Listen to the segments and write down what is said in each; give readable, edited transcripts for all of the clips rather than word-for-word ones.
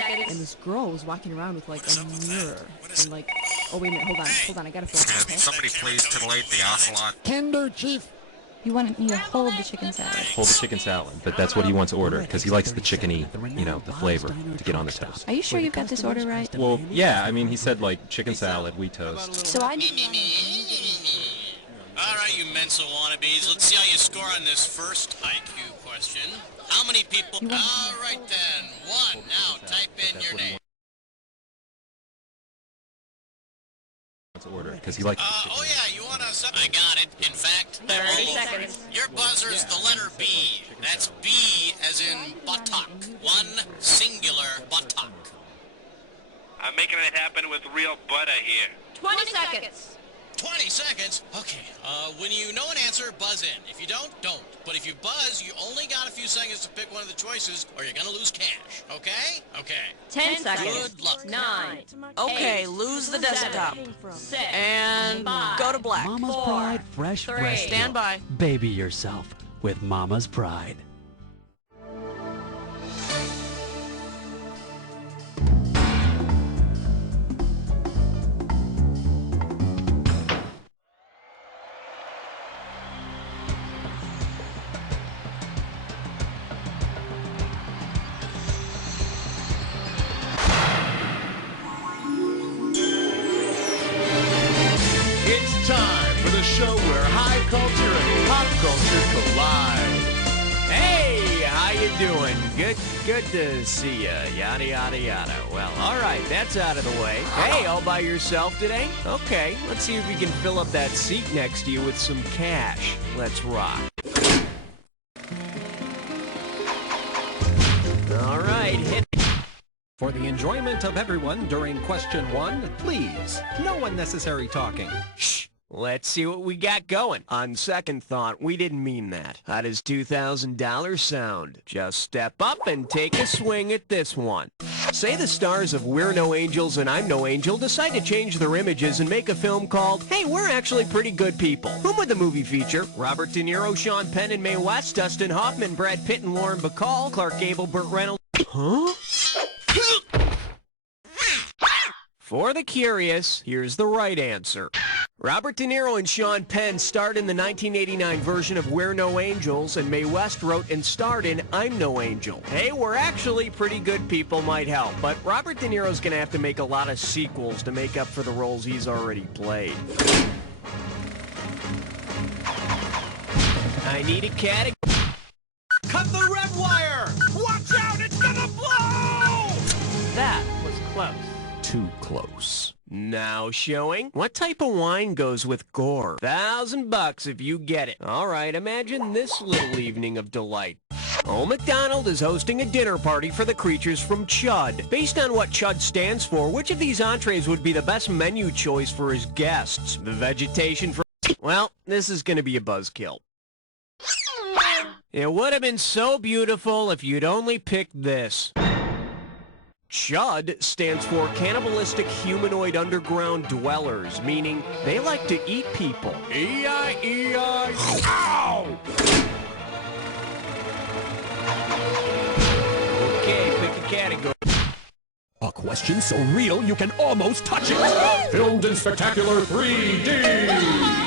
seconds. And this girl was walking around with like a mirror and like, oh wait a minute, hold on, I gotta film it, okay? Can somebody please titillate the ocelot? Tender, Chief. You want me to hold the chicken salad. Hold the chicken salad, but that's what he wants ordered because he likes the chickeny, you know, the flavor to get on the toast. Are you sure you've got this order right? Well, yeah, I mean, he said like chicken salad, wheat toast. So I... All right, you Mensa wannabes. Let's see how you score on this first IQ question. How many people... All right, then. One. Now, type in your name. Order because he likes. Oh yeah, you want to? I got it. In fact, 30 seconds. Your buzzer's the letter B. That's B as in buttock. One singular buttock. I'm making it happen with real butter here. 20 seconds. 20 seconds? Okay. When you know an answer, buzz in. If you don't, don't. But if you buzz, you only got a few seconds to pick one of the choices, or you're gonna lose cash. Okay? Okay. 10 seconds. Good luck. 9. Okay, 8, lose the desktop. 6. And 5, go to black. Mama's 4, Pride Fresh 3. Breast Stand by. Baby yourself with Mama's Pride. It's time for the show where high culture and pop culture collide. Hey, how you doing? Good to see ya. Yada, yada, yada. Well, all right, that's out of the way. Hey, all by yourself today? Okay, let's see if we can fill up that seat next to you with some cash. Let's rock. All right, hit it. For the enjoyment of everyone during question 1, please, no unnecessary talking. Shh. Let's see what we got going. On second thought, we didn't mean that. How does $2,000 sound? Just step up and take a swing at this one. Say the stars of We're No Angels and I'm No Angel decide to change their images and make a film called, Hey, We're Actually Pretty Good People. Whom would the movie feature? Robert De Niro, Sean Penn and Mae West, Dustin Hoffman, Brad Pitt and Lauren Bacall, Clark Gable, Burt Reynolds. Huh? For the curious, here's the right answer. Robert De Niro and Sean Penn starred in the 1989 version of We're No Angels, and Mae West wrote and starred in I'm No Angel. Hey, We're Actually Pretty Good People might help, but Robert De Niro's gonna have to make a lot of sequels to make up for the roles he's already played. I need a category. Cut the red wire! Watch out, it's gonna blow! That was close. Too close. Now showing, what type of wine goes with gore? $1,000 if you get it. All right, imagine this little evening of delight. Old MacDonald is hosting a dinner party for the creatures from Chud. Based on what Chud stands for, which of these entrees would be the best menu choice for his guests? The vegetation for... Well, this is gonna be a buzzkill. It would have been so beautiful if you'd only picked this. Chud stands for Cannibalistic Humanoid Underground Dwellers, meaning they like to eat people. E-I-E-I. Ow! Okay, pick a category. A question so real you can almost touch it. Filmed in spectacular 3D.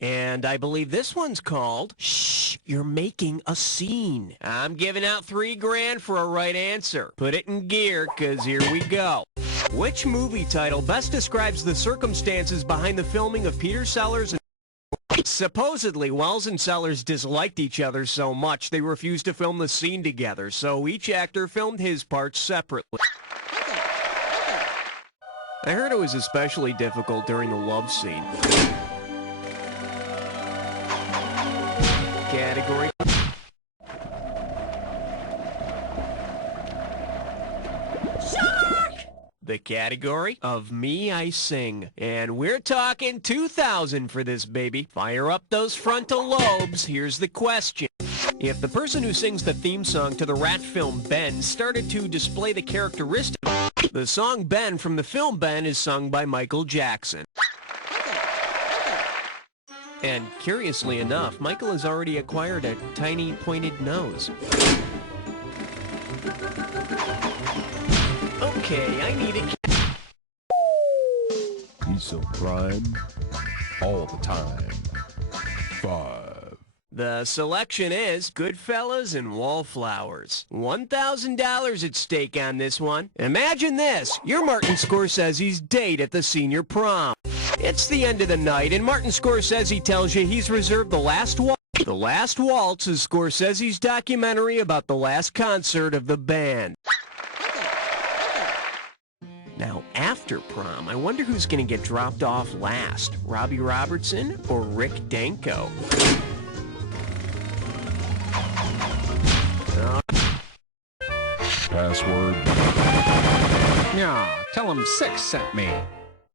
And I believe this one's called, Shh, You're Making a Scene. I'm giving out $3,000 for a right answer. Put it in gear, 'cause here we go. Which movie title best describes the circumstances behind the filming of Peter Sellers and... Supposedly, Wells and Sellers disliked each other so much they refused to film the scene together, so each actor filmed his parts separately. I heard it was especially difficult during the love scene. Category. Shark! The category of Me I Sing. And we're talking 2,000 for this baby. Fire up those frontal lobes. Here's the question. If the person who sings the theme song to the rat film Ben started to display the characteristic, the song Ben from the film Ben is sung by Michael Jackson. And curiously enough, Michael has already acquired a tiny pointed nose. Okay, I need it. He's so prime all the time. 5. The selection is Goodfellas and Wallflowers. $1,000 at stake on this one. Imagine this. You're Martin Scorsese's date at the senior prom. It's the end of the night, and Martin Scorsese tells you he's reserved The Last Waltz. The Last Waltz is Scorsese's documentary about the last concert of the band. Now, after prom, I wonder who's going to get dropped off last, Robbie Robertson or Rick Danko? Password. Yeah, tell him 6 sent me.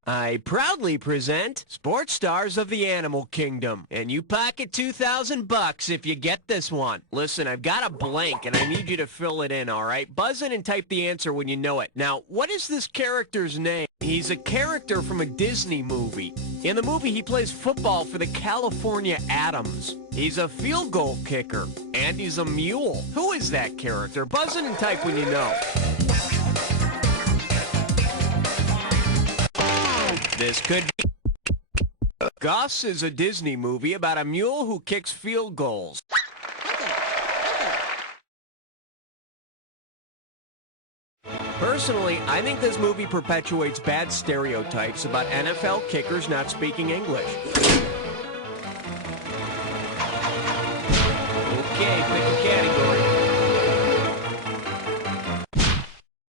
I proudly present Sports Stars of the Animal Kingdom, and you pocket $2,000 if you get this one. Listen, I've got a blank, and I need you to fill it in, all right? Buzz in and type the answer when you know it. Now, what is this character's name? He's a character from a Disney movie. In the movie, he plays football for the California Atoms. He's a field goal kicker, and he's a mule. Who is that character? Buzz in and type when you know. This could be... Gus is a Disney movie about a mule who kicks field goals. Personally, I think this movie perpetuates bad stereotypes about NFL kickers not speaking English. Okay, pick a category.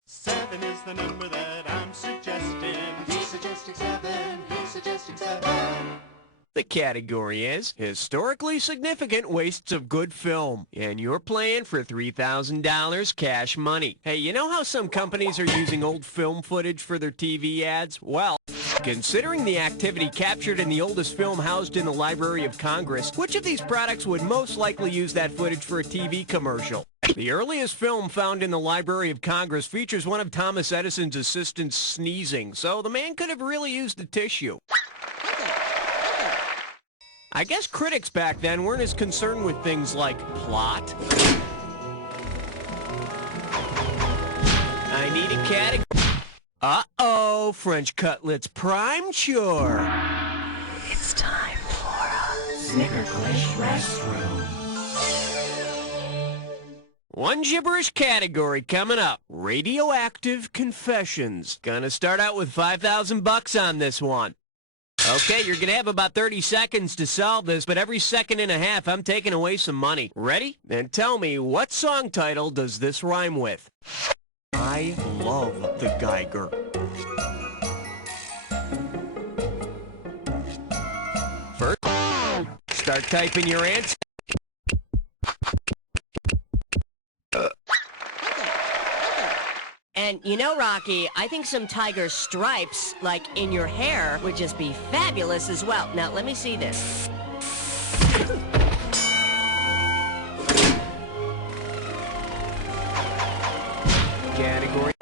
7 is the number that I'm suggesting. He's suggesting 7. He's suggesting 7. The category is Historically Significant Wastes of Good Film. And you're playing for $3,000 cash money. Hey, you know how some companies are using old film footage for their TV ads? Well, considering the activity captured in the oldest film housed in the Library of Congress, which of these products would most likely use that footage for a TV commercial? The earliest film found in the Library of Congress features one of Thomas Edison's assistants sneezing, so the man could have really used the tissue. I guess critics back then weren't as concerned with things like plot. I need a category. Uh-oh, French Cutlets Prime Chore. It's time for a Snickerclish Restroom. One gibberish category coming up. Radioactive Confessions. Gonna start out with $5,000 on this one. Okay, you're gonna have about 30 seconds to solve this, but every second and a half, I'm taking away some money. Ready? Then tell me, what song title does this rhyme with? I love the Geiger. First, start typing your answer. And you know, Rocky, I think some tiger stripes, like in your hair, would just be fabulous as well. Now, let me see this. Category.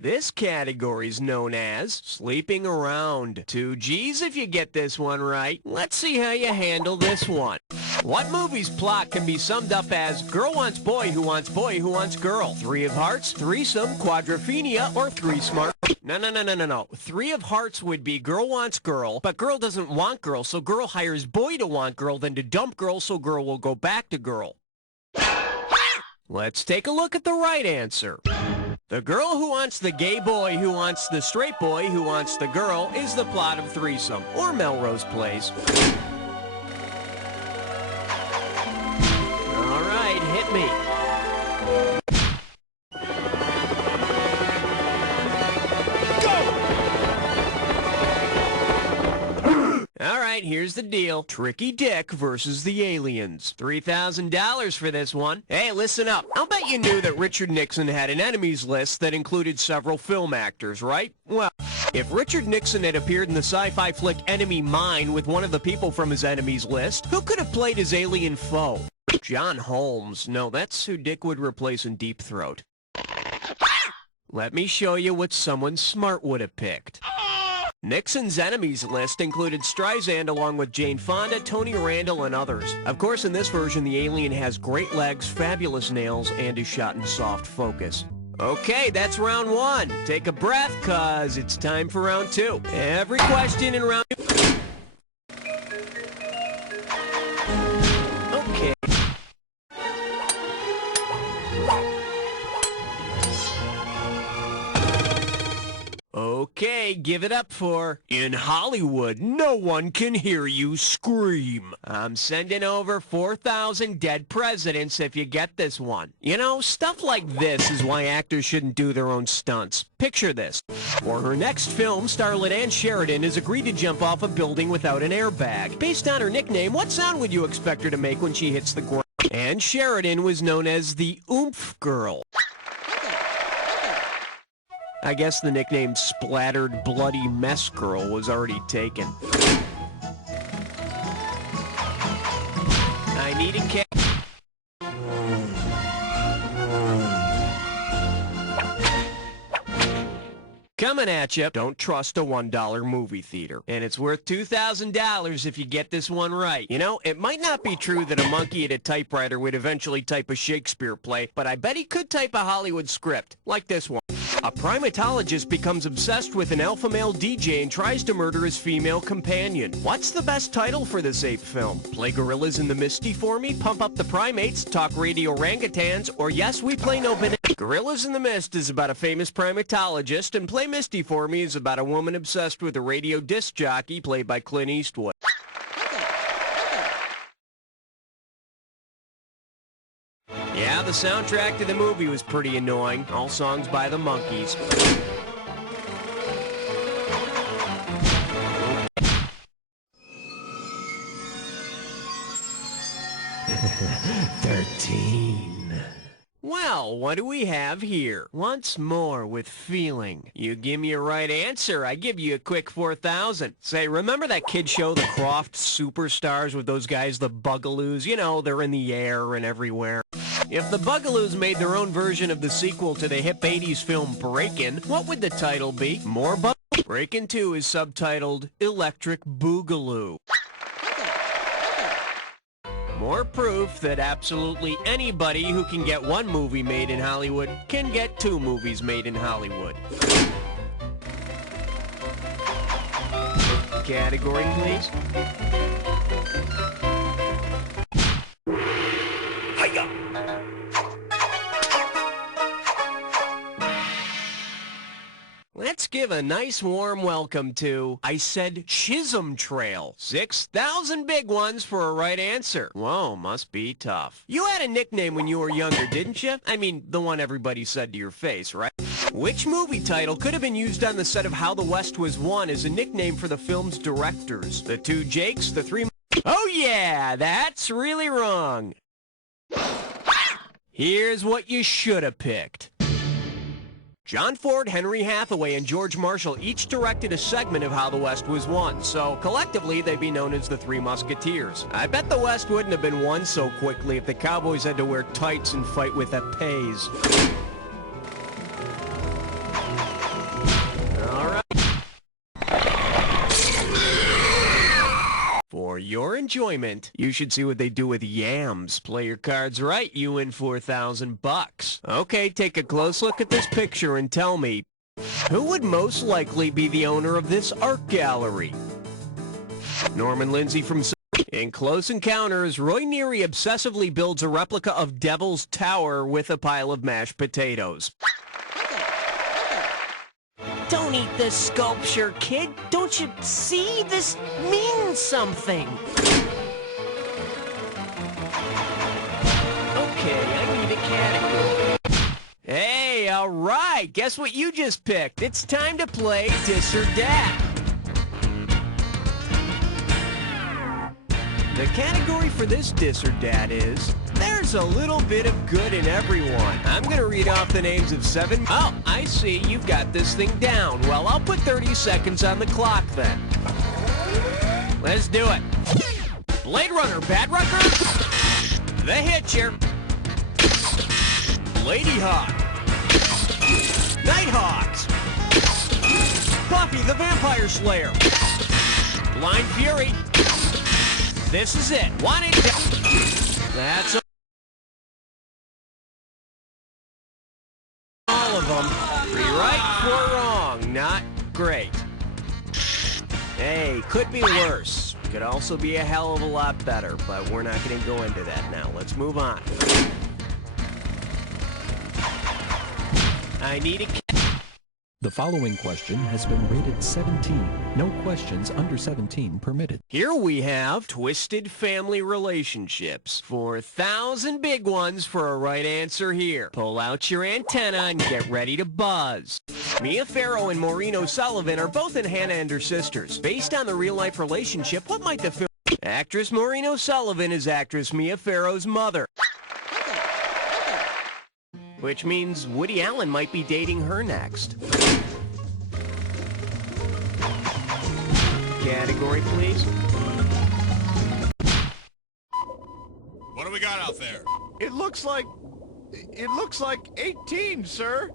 This category is known as sleeping around. 2 G's if you get this one right. Let's see how you handle this one. What movie's plot can be summed up as girl wants boy who wants boy who wants girl? 3 of Hearts, threesome, quadrophenia, or 3 smart... No. 3 of Hearts would be girl wants girl, but girl doesn't want girl, so girl hires boy to want girl, then to dump girl, so girl will go back to girl. Let's take a look at the right answer. The girl who wants the gay boy who wants the straight boy who wants the girl is the plot of Threesome, or Melrose Place. All right, hit me. All right, here's the deal. Tricky Dick versus the aliens. $3,000 for this one. Hey, listen up. I'll bet you knew that Richard Nixon had an enemies list that included several film actors, right? Well, if Richard Nixon had appeared in the sci-fi flick Enemy Mine with one of the people from his enemies list, who could have played his alien foe? John Holmes. No, that's who Dick would replace in Deep Throat. Let me show you what someone smart would have picked. Nixon's enemies list included Streisand along with Jane Fonda, Tony Randall, and others. Of course, in this version, the alien has great legs, fabulous nails, and is shot in soft focus. Okay, that's round one. Take a breath, cause it's time for round two. Every question in round two. Okay. Okay, give it up for In Hollywood, no one can hear you scream. I'm sending over 4,000 dead presidents if you get this one. You know, stuff like this is why actors shouldn't do their own stunts. Picture this. For her next film, starlet Ann Sheridan has agreed to jump off a building without an airbag. Based on her nickname, what sound would you expect her to make when she hits the ground? Ann Sheridan was known as the Oomph Girl. I guess the nickname Splattered Bloody Mess Girl was already taken. I need a cat. Coming at you, don't trust a $1 movie theater. And it's worth $2,000 if you get this one right. You know, it might not be true that a monkey at a typewriter would eventually type a Shakespeare play, but I bet he could type a Hollywood script, like this one. A primatologist becomes obsessed with an alpha male DJ and tries to murder his female companion. What's the best title for this ape film? Play Gorillas in the Misty for me, Pump Up the Primates, Talk Radio Orangutans, or Yes, We Play No Banana. Gorillas in the Mist is about a famous primatologist, and Play Misty for me is about a woman obsessed with a radio disc jockey played by Clint Eastwood. Yeah, the soundtrack to the movie was pretty annoying. All songs by the Monkees. Well, what do we have here? Once more with feeling. You give me a right answer, I give you a quick 4,000. Say, remember that kid show, The Croft Superstars, with those guys, the Bugaloos? You know, they're in the air and everywhere. If the Bugaloos made their own version of the sequel to the hip 80s film Breakin', what would the title be? More Bugaloos? Breakin' 2 is subtitled Electric Boogaloo. More proof that absolutely anybody who can get one movie made in Hollywood can get two movies made in Hollywood. Category, please. Hiya! Let's give a nice warm welcome to, I said, Chisholm Trail. 6,000 big ones for a right answer. Whoa, must be tough. You had a nickname when you were younger, didn't you? I mean, the one everybody said to your face, right? Which movie title could have been used on the set of How the West Was Won as a nickname for the film's directors? The Two Jakes, the Three... Oh yeah, that's really wrong. Here's what you should have picked. John Ford, Henry Hathaway, and George Marshall each directed a segment of How the West Was Won, so collectively they'd be known as the Three Musketeers. I bet the West wouldn't have been won so quickly if the Cowboys had to wear tights and fight with epées. All right. For your enjoyment, you should see what they do with yams. Play your cards right, you win $4,000. Okay, take a close look at this picture and tell me, who would most likely be the owner of this art gallery? Norman Lindsay from... In Close Encounters, Roy Neary obsessively builds a replica of Devil's Tower with a pile of mashed potatoes. Don't eat this sculpture, kid. Don't you see? This means something. Okay, I need a category. Hey, all right. Guess what you just picked? It's time to play Dis or Dat. The category for this Dis or Dat is, there's a little bit of good in everyone. I'm going to read off the names of 7... Oh, I see. You've got this thing down. Well, I'll put 30 seconds on the clock then. Let's do it. Blade Runner, Bad Rucker, The Hitcher, Lady Hawk, Nighthawks, Buffy the Vampire Slayer. Blind Fury. This is it. One and two. That's all of them. 3 right, 4 wrong. Not great. Hey, could be worse. Could also be a hell of a lot better, but we're not going to go into that now. Let's move on. I need a... The following question has been rated 17. No questions under 17 permitted. Here we have Twisted Family Relationships. 4,000 big ones for a right answer here. Pull out your antenna and get ready to buzz. Mia Farrow and Maureen O'Sullivan are both in Hannah and Her Sisters. Based on the real-life relationship, what might the film... Actress Maureen O'Sullivan is actress Mia Farrow's mother. Which means Woody Allen might be dating her next. Category, please. What do we got out there? It looks like 18, sir.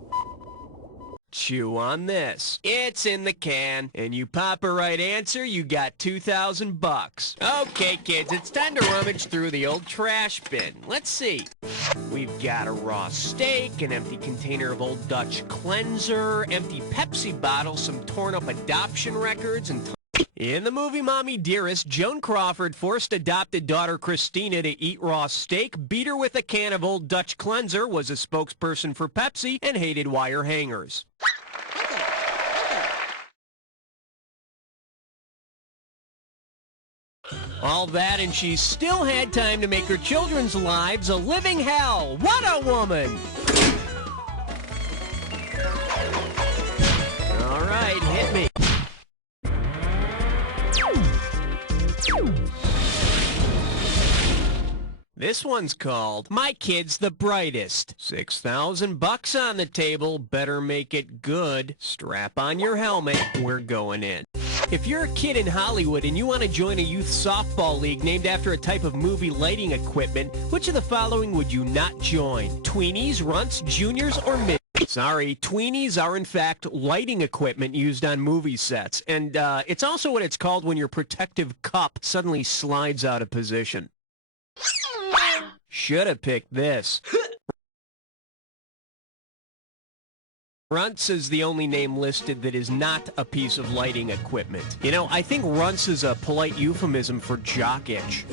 Chew on this. It's in the can, and you pop a right answer, you got 2,000 bucks. Okay, kids, it's time to rummage through the old trash bin. Let's see. We've got a raw steak, an empty container of Old Dutch cleanser, empty Pepsi bottle, some torn-up adoption records, and... In the movie Mommy Dearest, Joan Crawford forced adopted daughter Christina to eat raw steak, beat her with a can of Old Dutch cleanser, was a spokesperson for Pepsi, and hated wire hangers. All that, and she still had time to make her children's lives a living hell. What a woman! All right, hit me. This one's called My Kid's the Brightest. 6,000 bucks on the table. Better make it good. Strap on your helmet. We're going in. If you're a kid in Hollywood and you want to join a youth softball league named after a type of movie lighting equipment, which of the following would you not join? Tweenies, runts, juniors, or mid? Sorry, tweenies are in fact lighting equipment used on movie sets. And it's also what it's called when your protective cup suddenly slides out of position. Should have picked this. Runts is the only name listed that is not a piece of lighting equipment. You know, I think runts is a polite euphemism for jock itch.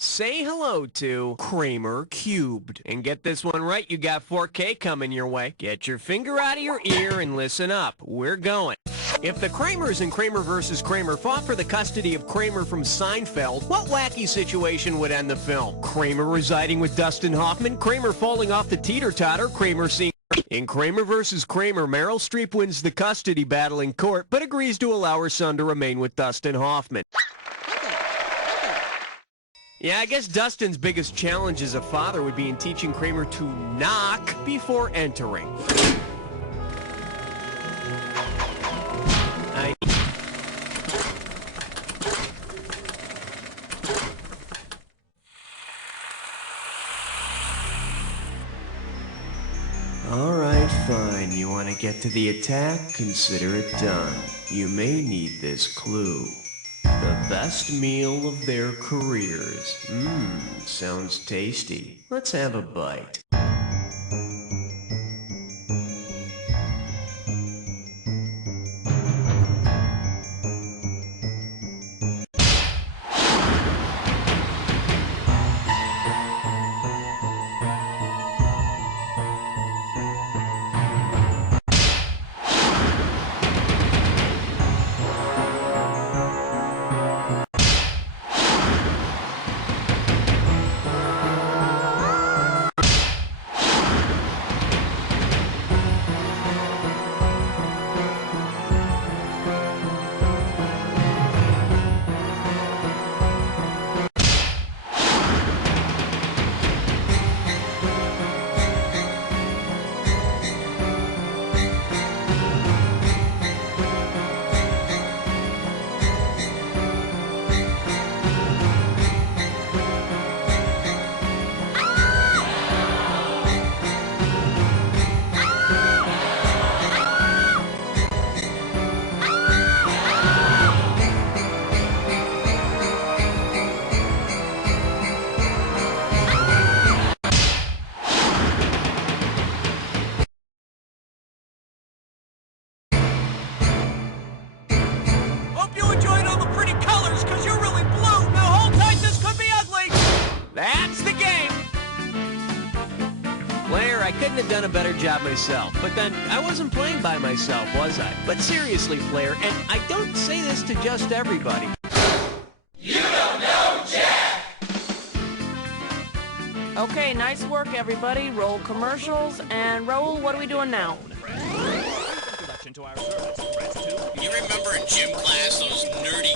Say hello to Kramer Cubed. And get this one right, you got 4K coming your way. Get your finger out of your ear and listen up. We're going. If the Kramers in Kramer vs. Kramer fought for the custody of Kramer from Seinfeld, what wacky situation would end the film? Kramer residing with Dustin Hoffman, Kramer falling off the teeter-totter, Kramer seeing... In Kramer vs. Kramer, Meryl Streep wins the custody battle in court, but agrees to allow her son to remain with Dustin Hoffman. Yeah, I guess Dustin's biggest challenge as a father would be in teaching Kramer to knock before entering. Alright, fine. You want to get to the attack? Consider it done. You may need this clue. The best meal of their careers. Sounds tasty. Let's have a bite. Couldn't have done a better job myself. But then, I wasn't playing by myself, was I? But seriously, Flair, and I don't say this to just everybody. You don't know Jack! Okay, nice work, everybody. Roll commercials. And Raul, what are we doing now? You remember in gym class those nerdy